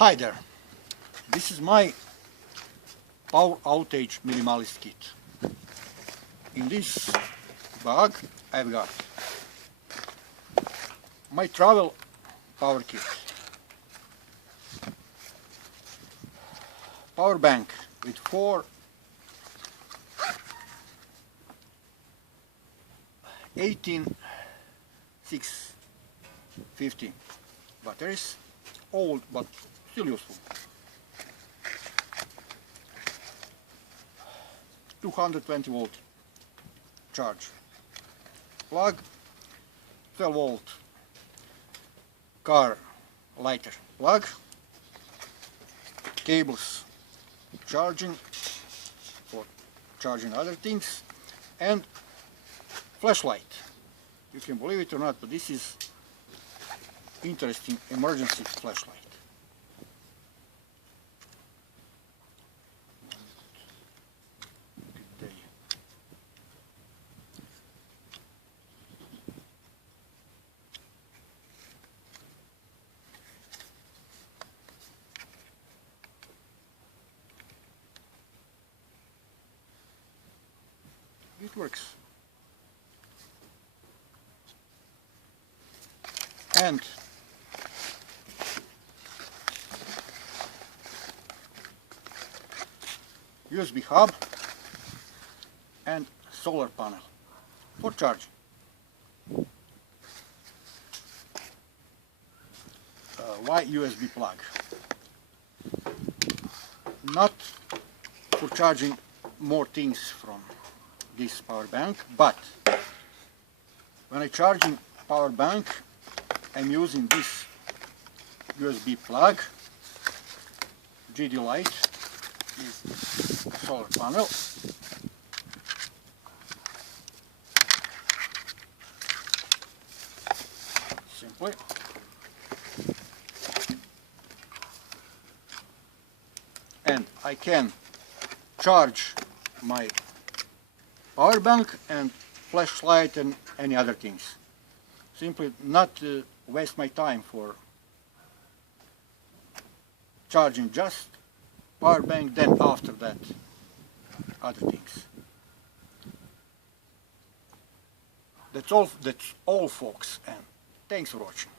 Hi there, this is my power outage minimalist kit. In this bag I've got my travel power kit, power bank with 4 18650 batteries, old but still useful. 220 volt charge plug, 12 volt car lighter plug, cables charging for charging other things, and flashlight. You can believe it or not, but this is interesting emergency flashlight. It works. And USB hub and solar panel for charging. Why USB plug? Not for charging more things from this power bank, but when I'm charging power bank, I'm using this USB plug, GD light, is solar panel, simply, and I can charge my power bank and flashlight and any other things. Simply not waste my time for charging just power bank, then after that other things. That's all folks, and thanks for watching.